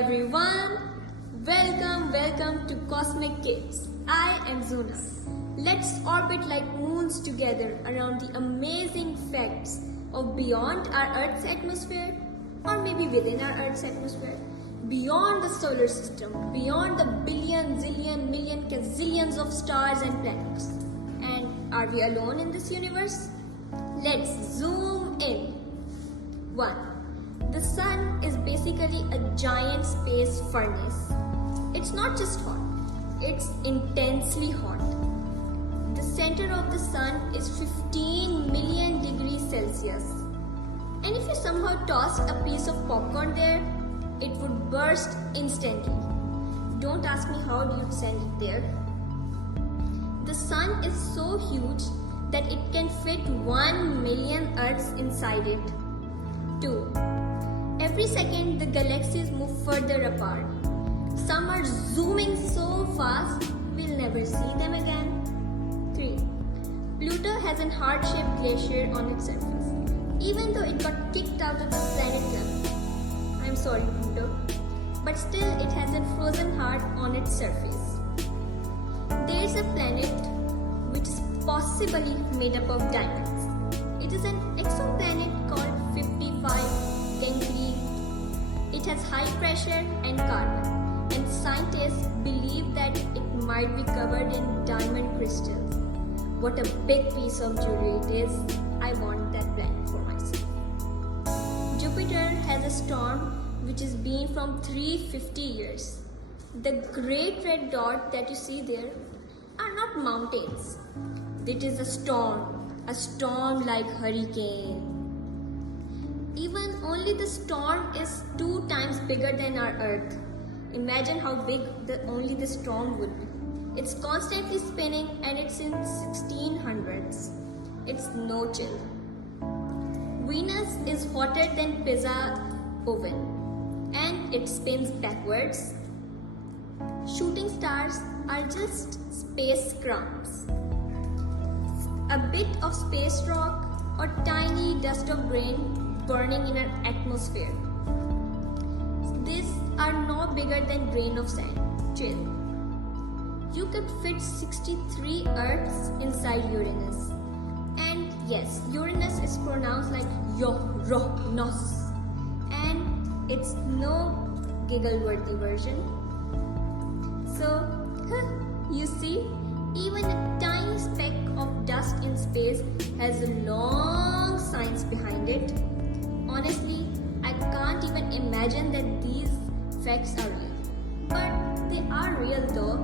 everyone, welcome to Cosmic Kids. I am Zoona. Let's orbit like moons together around the amazing facts of beyond our Earth's atmosphere, or maybe within our Earth's atmosphere, beyond the solar system, beyond the billion, zillion, million, gazillions of stars and planets. And are we alone in this universe? Let's zoom in. 1. The sun is basically a giant space furnace. It's not just hot, it's intensely hot. The center of the sun is 15 million degrees Celsius. And if you somehow tossed a piece of popcorn there, it would burst instantly. Don't ask me how you'd send it there. The sun is so huge that it can fit 1 million Earths inside it. 2. Every second, the galaxies move further apart. Some are zooming so fast, we'll never see them again. 3. Pluto has an heart-shaped glacier on its surface, even though it got kicked out of the planet club. I'm sorry, Pluto, but still it has a frozen heart on its surface. There is a planet which is possibly made up of diamonds. It is an exoplanet called 5510. It has high pressure and carbon, and scientists believe that it might be covered in diamond crystals. What a big piece of jewelry it is. I want that planet for myself. Jupiter has a storm which has been from 350 years. The great red dot that you see there are not mountains. It is a storm like hurricane. Even only the storm is 2 times bigger than our Earth. Imagine how big only the storm would be. It's constantly spinning and it's in 1600s. It's no chill. Venus is hotter than pizza oven and it spins backwards. Shooting stars are just space crumbs. A bit of space rock or tiny dust of rain burning in our atmosphere. These are no bigger than grain of sand. Chill. You could fit 63 Earths inside Uranus. And yes, Uranus is pronounced like Yo-ro-nos. And it's no giggle-worthy version. So, you see, even a tiny speck of dust in space has a long science behind it. Honestly, I can't even imagine that these facts are real. But they are real though.